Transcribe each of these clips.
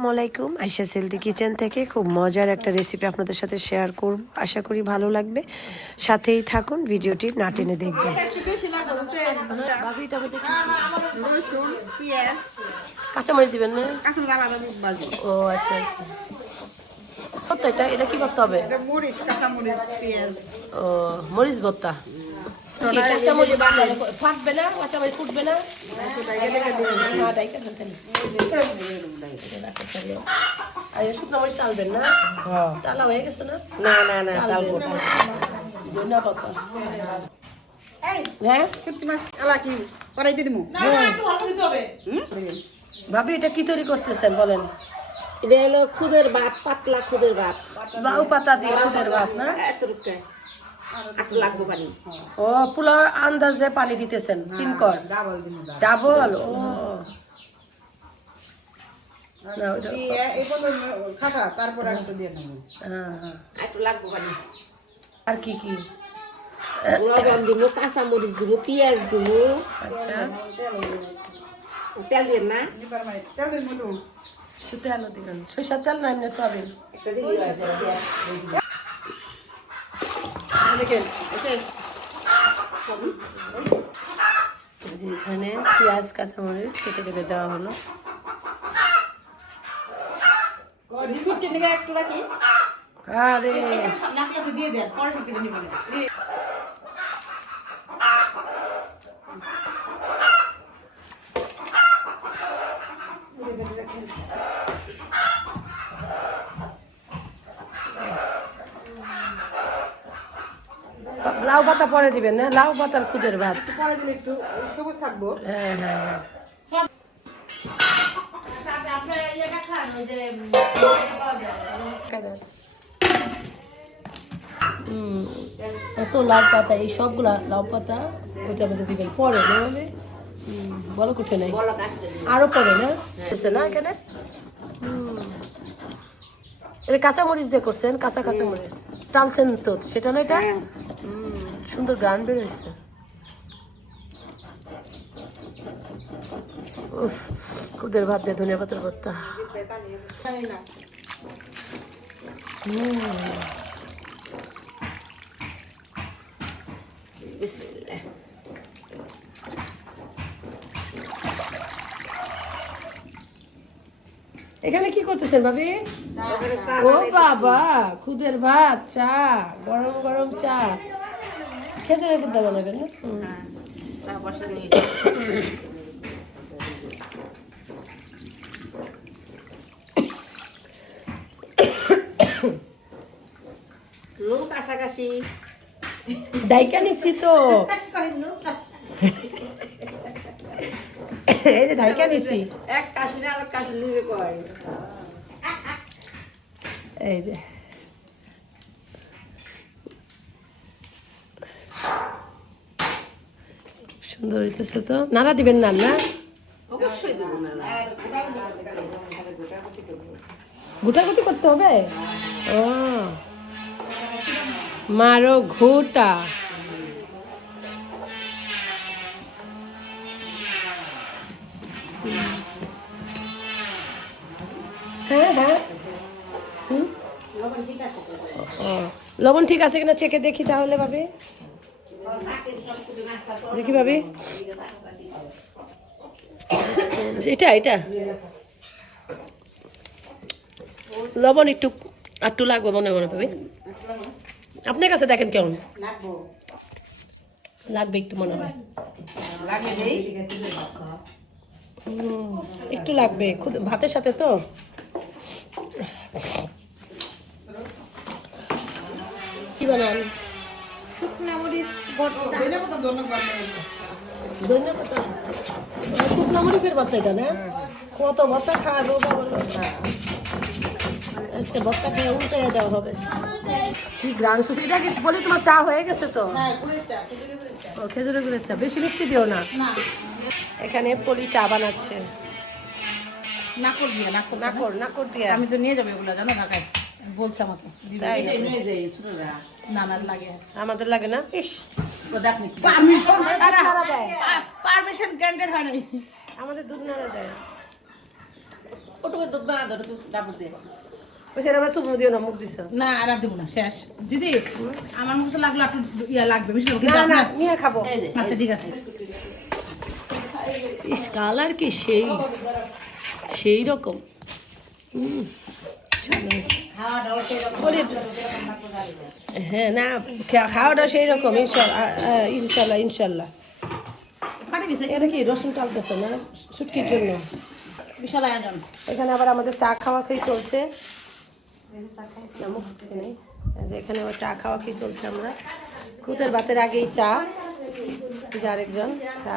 আসসালামাইকুম আইসা সেলদি কিচেন থেকে খুব মজার একটা রেসিপি আপনাদের সাথে শেয়ার করব। আশা করি ভালো লাগবে। সাথেই থাকুন ভিডিওটি না টেনে দেখবেন। কাঁচামরিচ দিবেন না? ও আচ্ছা আচ্ছা। এটা? এটা কি করতে হবে? ও মরিচ ভর্তা। ফাটবে না? কাঁচামরিচ ফুটবে না? হ্যাঁ, ডাইকা ফেলতে আর শুকনো মরিচ টালবেন না? টালা হয়ে গেছে না? না না না টালবো ধনিয়া পাতা হ্যাঁ? শুটকি মাছ আলা কি? কড়াইতে দিমু? ভাবি এটা কি তৈরি করতেছেন বলেন? এটা হলো খুদের ভাত পাতলা খুদের ভাত। লাউ পাতা দিয়ে খুদের ভাত না? এত রুকে ও পোলাওর আন্দাজে পানি দিতেছেন তিন কর? ডাবল? ও না ওটা এই পর্যন্ত খাটা তারপর একটু দিয়ে দেবো হ্যাঁ হ্যাঁ একটু লাগবে পানি আর কি কি? লবণ দিব কাঁচা মরিচ দিব পেঁয়াজ দিব আচ্ছা। তেল দিবেন না? তেল দিবেন। সরিষার তেল না এমনি সয়াবিন? একটা দেখেন। যে এখানে পেঁয়াজ কাঁচামরিচ কেটে কেটে দেওয়া হলো। একটু রাখি। আরে। দিয়ে দেন পরে লাউ পাতা পরে দিবেন না? লাউ পাতার খুদের ভাত। পরে দিলে একটু সবুজ থাকব। হ্যাঁ হ্যাঁ হ্যাঁ। এত লাউ পাতা এই সবগুলা লাউ পাতা ওইটার মধ্যে দিবেন। পরে না বলো কুঠে নাই। আরও পরে না? না এখানে? এটা কাঁচা মরিচ দিয়ে করছেন কাঁচা কাঁচা মরিচ। টালছেন তো সেটা না এটা? সুন্দর গান বেরোচ্ছে খুদের ভাত দিয়ে ধনিয়া পাতার ভর্তা। এখানে কি করতেছেন ভাবি? ও বাবা খুদের ভাত চা গরম গরম চা। খেতে রেখে দেবো না কেন হুম। তারপর সে নিয়ে লোক ডাইকা নিচ্ছি তো এই যে ডাইকা নিচ্ছি এক কাশি না আর কাশি নিয়ে কয় এই যে। সুন্দর হইতেছে তো। নাড়া দিবেন না না? অবশ্যই দেবো করতে হবে? ও। মারো ঘুটা। হ্যাঁ হ্যাঁ। লবণ ঠিক আছে কিনা চেকে দেখি তাহলে ভাবি। দেখি ভাবি। এটা এটা। লবণ একটু একটু লাগবে মনে মনে ভাবি। আপনার কাছে দেখেন কেমন লাগবে একটু মনে হয় লাগে দেই হুম, একটু লাগবে ভাতের সাথে তো কি বানান শুকনা মরিচ ভর্তা ধনে পাতা ধনে পাতা ধনিয়া পাতা শুকনো মরিচের ভর্তা এটা না কত ভর্তা খাওয়াবো বাবা আজকে ভর্তা খেয়ে উল্টে দেওয়া হবে। কি এটা কি বলি তোমার চা হয়ে গেছে তো? হ্যাঁ ও খেজুরের গুড়ের চা। বেশি মিষ্টি দিও না। এখানে পলি চা বানাচ্ছে। নাকর দিয়ে নাকর নাকর নাকর দিয়া। আমি তো নিয়ে যাব এগুলো জানো ঢাকায়? বলছে আমাকে। দিদি তাই এটাই নিয়ে যাই ছোটরা নানার লাগে। আমাদের লাগে না? ইস। ও দেখ পারমিশন দেয়। পারমিশন হয় আমাদের দুধ নাড়া দেয়। ওটুকু দুধ বানা দাও ওটুকু ডাবুর সেটা আমরা চুমু দিও না মুখ দিছ? না আর আর দেবো না শেষ। দিদি আমার মুখে লাগল একটু ইয়া লাগবে বেশি না না নিয়ে খাব। আচ্ছা ঠিক আছে। ইস কালার কি সেই? সেই রকম। হ্যাঁ না খা- খাওয়াটা সেই রকম ইনশাল্লাহ ইনশাল্লাহ ইনশাল্লাহ। এটা কি রসুন টালতেছে না? সুটকির জন্য। বিশাল আয়োজন। এখানে আবার আমাদের চা খাওয়া খেয়ে চলছে। না, মুখ থেকে নেই। এই যে এখানে আবার চা খাওয়া কি চলছে আমরা। খুতের ভাতের আগেই চা এই যে আরেকজন চা।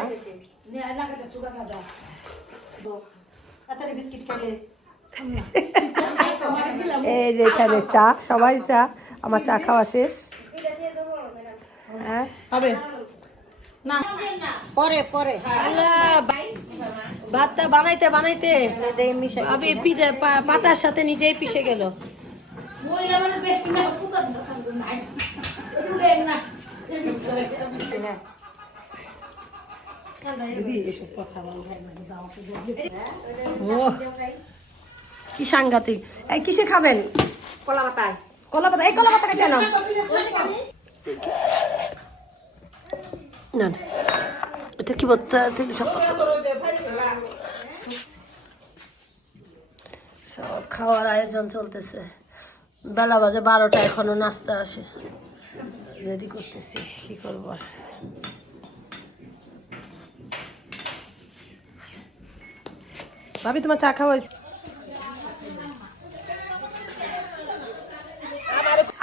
এই যে এখানে চা সবাই চা আমার চা খাওয়া শেষ। হ্যাঁ? হবে। না। পরে পরে। ভাতটা বানাইতে বানাইতে। আমি পিঠে পা- পাতার সাথে নিজেই পিষে গেল। ও কি সাংঘাতিক। এই কিসে খাবেন? কলা পাতায় কলা পাতা এই কলা পাতা কেটে না না। এটা কি বলতে থেকে সব করতে সব খাওয়ার আয়োজন চলতেছে। বেলা বাজে বারোটা, এখনও নাস্তা আসে। রেডি করতেছি, কি করব? ভাবি, তোমার চা খাওয়া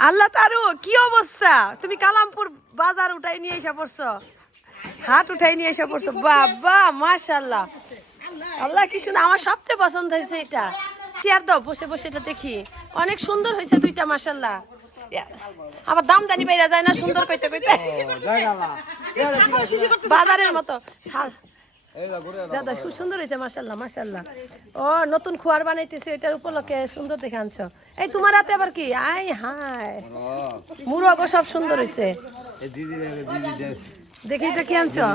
আল্লাহ তারু, কি অবস্থা? তুমি কালামপুর বাজার উঠাই নিয়ে এসে পড়ছো। হাট উঠাই নিয়ে এসে পড়ছো। বাবা মাশাল্লাহ আল্লাহ, কি সুন্দর আমার সবচেয়ে পছন্দ হয়েছে এটা। চেয়ার দাও, বসে বসে এটা দেখি। অনেক সুন্দর হয়েছে দুইটা মাশাল্লাহ আবার দাম জানি বাইরা যায় না সুন্দর কইতে কইতে। বাজারের মতো। দাদা খুব সুন্দর হয়েছে মাশাল্লাহ মাশাল্লাহ ও নতুন খোয়ার বানাইতেছে এটার উপলক্ষে সুন্দর দেখে আনছো। এই তোমার হাতে আবার কি? আই হাই মুরগো সব সুন্দর হয়েছে। দেখি এটা কি আনছো?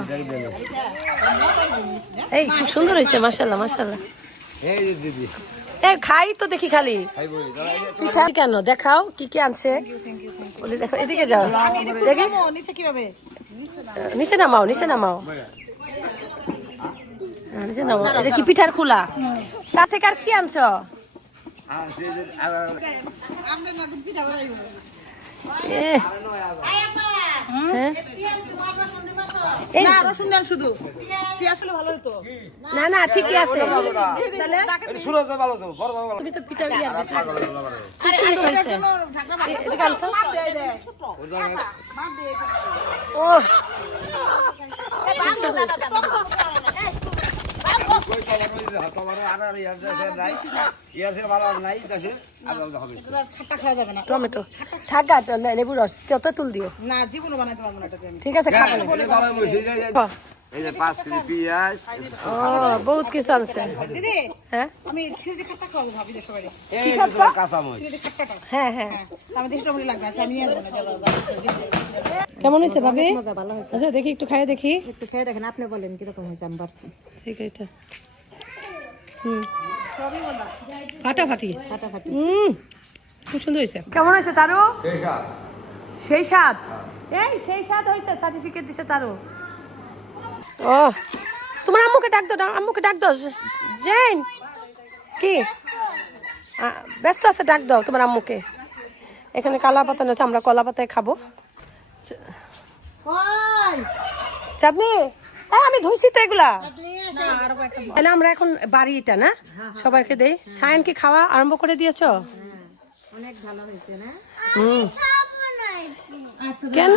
এই খুব সুন্দর হয়েছে মাশাল্লাহ এই খাই তো দেখি খালি। পিঠা কেন? দেখাও কি কি আনছে? বলে দেখো এদিকে যাও। দেখি। নিচে কীভাবে? নিচে নামাও নিচে নামাও। হ্যাঁ, নিচে নামাও। দেখি পিঠার খোলা। তা থেকে আর কি আনছো? না হ্যাঁ? না না না ঠিকই আছে। তাহলে? শুরু হতে ভালো তো বড় বড় তুমি তো পিঠা দিতে। খুব সুন্দর হয়েছে। এ- এদিকে আনতো। ও টমেটো। থাকা লেবু রস তুল দিও। না জীবনও বানাইতে পারব না ঠিক আছে বহুত কিছু দিদি হ্যাঁ? হ্যাঁ হ্যাঁ। আচ্ছা কেমন হয়েছে ভাবি? মজা ভালো হয়েছে। আচ্ছা দেখি একটু খাইয়ে দেখি। একটু খেয়ে দেখেন আপনি বলেন কীরকম হয়েছে আমি পারছি। ঠিক এটা ফাটাফাটি। ফাটাফাটি। হুম খুব সুন্দর হয়েছে। কেমন হয়েছে তারও সেই স্বাদ। এই সেই স্বাদ হয়েছে সার্টিফিকেট দিছে তারও ও তোমার আম্মুকে ডাক দাও আম্মুকে ডাক দাও। জেন কি? ব্যস্ত আছে ডাক দাও তোমার আম্মুকে। এখানে কালা পাতা আছে আমরা কলা পাতায় খাব। চাঁদনি? আমি ধুইছি তো এগুলা তাহলে আমরা এখন বাড়ি এটা না সবাইকে দেই সায়ন কি খাওয়া আরম্ভ করে দিয়েছ অনেক ভালো হয়েছে না হুম কেন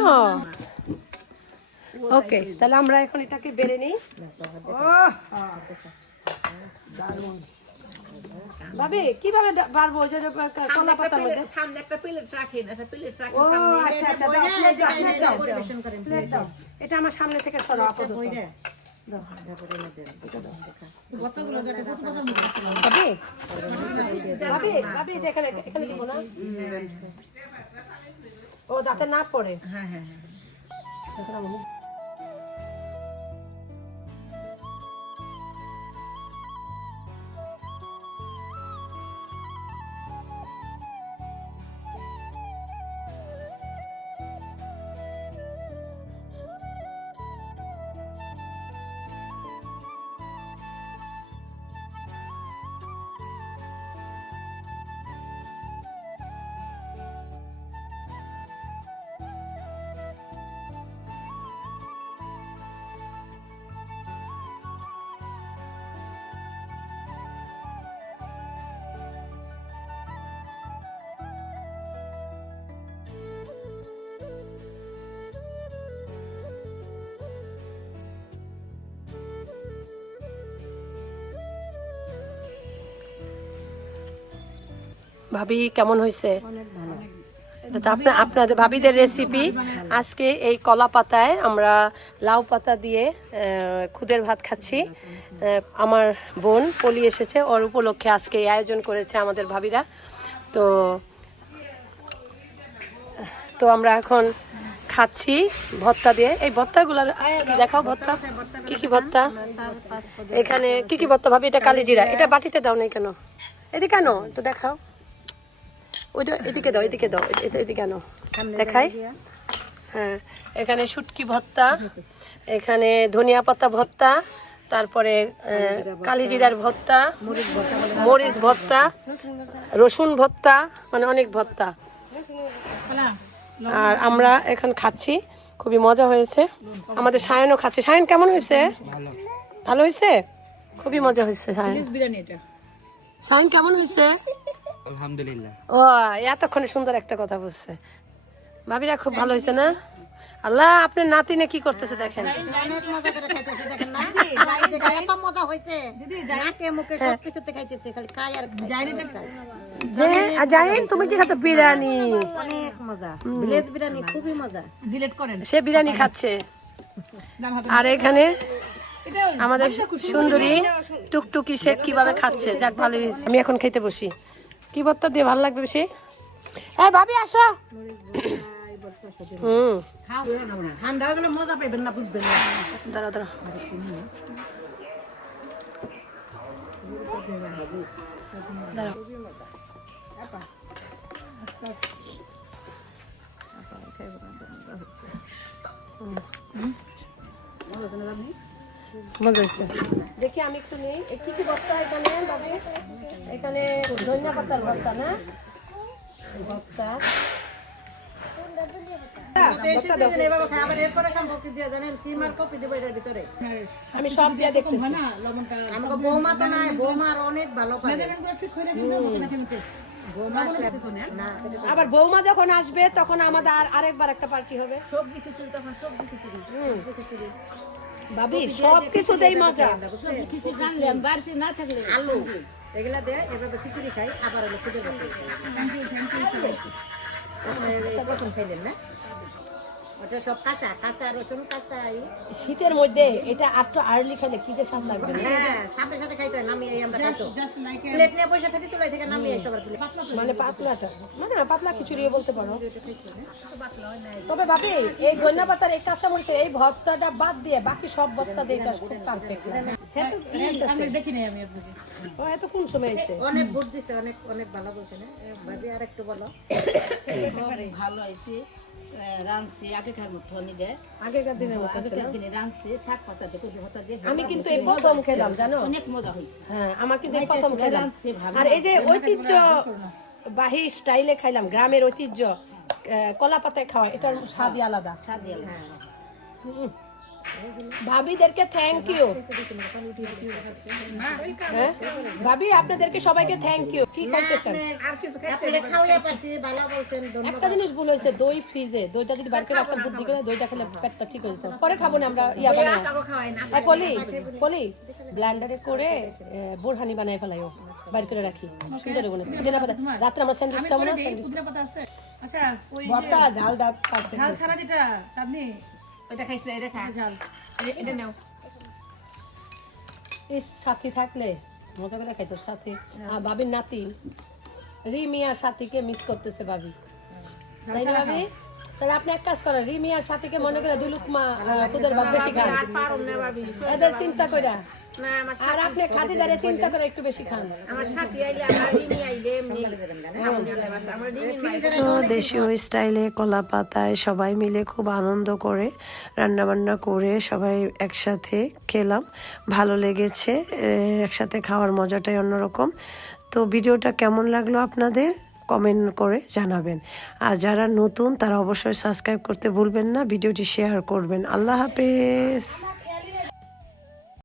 ওকে তাহলে আমরা এখন এটাকে বেড়ে নিই ভাবি কীভাবে ওই যে কলা পাতার মধ্যে? সামনে একটা প্লেট রাখেন একটা প্লেট রাখেন ও আচ্ছা আচ্ছা plate দাও, plate দাও। এটা আমার সামনে থেকে সরো আপাতত। ও যাতে না পড়ে। হ্যাঁ হ্যাঁ ভাবি কেমন হয়েছে? আপনাদের ভাবিদের রেসিপি আজকে এই কলা পাতায় আমরা লাউ পাতা দিয়ে খুদের ভাত খাচ্ছি। আমার বোন পলি এসেছে, ওর উপলক্ষে আজকে এই আয়োজন করেছে আমাদের ভাবিরা। তো তো আমরা এখন খাচ্ছি ভত্তা দিয়ে। এই ভর্তাগুলো দেখাও ভত্তা কি কি ভত্তা এখানে কি কি ভত্তা ভাবি? এটা কালিজিরা। এটা বাটিতে দাও নাই কেন? এদিকে কেন তো দেখাও। ওইটা এদিকে দাও এদিকে দাও এ- এ- এদিকে আনো। দেখাই? হ্যাঁ এখানে শুটকি ভর্তা এখানে ধনিয়া পাতা ভর্তা তারপরে কালিজিরার ভর্তা মরিচ ভর্তা রসুন ভর্তা মানে অনেক ভর্তা। আর আমরা এখন খাচ্ছি খুবই মজা হয়েছে। আমাদের সায়নও খাচ্ছে। সায়ন কেমন হয়েছে? ভালো হয়েছে? খুবই মজা হয়েছে সায়ন। এটা। সায়ন কেমন হয়েছে? আলহামদুলিল্লাহ। ও এতক্ষণে সুন্দর একটা কথা বলছে। ভাবিরা খুব ভালো হয়েছে না? আল্লাহ আপনার নাতিনে কি করতেছে দেখেন? অনেক মজা করে খাইতেছে দেখেন না দেখেন, এত মজা হয়েছে। নাকে মুখে সব কিছুতে খাইতেছে খালি খাই আর খাই। যে যাই তুমি কি খাচ্ছ? বিরিয়ানি। অনেক মজা। ভিলেজ বিরিয়ানি খুবই মজা। ডিলেট করেন। সে বিরিয়ানি খাচ্ছে। আর এখানে আমাদের সুন্দরী। টুকটুকি সে কীভাবে খাচ্ছে? যাক ভালোই আমি এখন খাইতে বসি। কি ভর্তা দিয়ে ভালো লাগবে বেশি? হ্যাঁ ভাবি, আসো। মজা পাইবেন না বুঝবেন দাঁড়া দাঁড়া দাঁড়াও। মজা হয়েছে। দেখি আমি একটু নেই। কি কি ভর্তা এখানে? বাবে এখানে ধনিয়া পাতার ভর্তা না? ভর্তা। আমি সব দিয়ে দেখতেছি। না? লবণটা আমাকে বৌমা তো নাই বৌমা আর অনেক ভালো আবার বৌমা যখন আসবে তখন আমাদের আর আরেকবার একটা পার্টি হবে। সবজি খিচুড়ি তখন সবজি খিচুড়ি সবজি খিচুড়ি। ভাবি সব কিছুতেই মজা। কিছু জানলাম বাড়িতে না থাকলে আলু। এগুলা দিয়ে এভাবে খিচুড়ি খাই আবার হলো খুদে প্রথম খাইলেন না? ওটা সব কাঁচা কাঁচা রসুন কাঁচা শীতের মধ্যে এটা আটটা আর্লি খাইলে কি যে স্বাদ লাগবে হ্যাঁ সাথে সাথে খাইতে হয় নামিয়ে আমরা খাইতো জাস্ট লাইক প্লেট নিয়ে পয়সা থেকে চলে থেকে নামিয়ে সবার মানে পাতলাটা। মানে পাতলা খিচুড়িও বলতে পারো। তবে ভাবি এই ধনিয়া পাতার এই কাঁচা মরিচের এই ভর্তাটা বাদ দিয়ে বাকি সব ভর্তা দিয়ে এটা খুব পারফেক্ট হ্যাঁ তো আমি দেখি নাই আমি আপনাকে। ও এত কোন সময় এসে অনেক ভোট দিছে অনেক অনেক ভালো বলছে না? আর একটু বলো। ভালো হয়েছে। রাঁধছি আগেকার মতো ধনি দেয় আগেকার দিনের মতো আগেকার দিনে রাঁধছি শাক পাতা দিয়ে কচু পাতা দিয়ে আমি কিন্তু এই প্রথম খেলাম জানো? অনেক মজা হয়েছে। হ্যাঁ আমার কিন্তু প্রথম খেলাম। আর এই যে ঐতিহ্য বাহি স্টাইলে খাইলাম গ্রামের ঐতিহ্য কলা পাতায় খাওয়া এটার স্বাদই আলাদা। স্বাদ আলাদা। হুম। ভাবিদেরকে থ্যাংক ইউ ভাবি আপনাদেরকে সবাইকে থ্যাংক ইউ কি করতে চান একটা জিনিস ভুল হয়েছে দই ফ্রিজে দইটা যদি বার করে বুদ্ধি করে দইটা খেলে পেটটা ঠিক হয়ে যেত। পরে খাব না আমরা ইয়া বানাই পলি পলি ব্লান্ডারে করে বোরহানি বানায় ফেলাইও। বার করে রাখি। সুন্দর হবে না। রাত্রে আমরা স্যান্ডউইচ খাব না স্যান্ডউইচ আছে। আচ্ছা ওই ভর্তা ঝাল ডাব ঝাল ছাড়া যেটা চাঁদনি ওইটা খাইছিল এটা খা ঝাল এটা নাও। এই সাথী থাকলে মজা করে খাইতো সাথে। আর ভাবির নাতি রিমি সাথীকে মিস করতেছে বাবি তাই না ভাবি? তাহলে আপনি এক কাজ করেন রিমিয়ার সাথীকে মনে করে দুলুকমা তোদের বেশি খান এদের চিন্তা কইরা। আমার আর আপনি খাদিদারে চিন্তা করে একটু বেশি খান। আমার সাথী আইলে আমার রিমি আইলে এমনি খাব না বাস আমার রিমি তো দেশীয় স্টাইলে কলা পাতায় সবাই মিলে খুব আনন্দ করে রান্নাবান্না করে সবাই একসাথে খেলাম। ভালো লেগেছে একসাথে খাওয়ার মজাটাই অন্যরকম। তো ভিডিওটা কেমন লাগল আপনাদের? কমেন্ট করে জানাবেন। আর যারা নতুন তারা অবশ্যই সাবস্ক্রাইব করতে ভুলবেন না ভিডিওটি শেয়ার করবেন। আল্লাহ হাফেজ।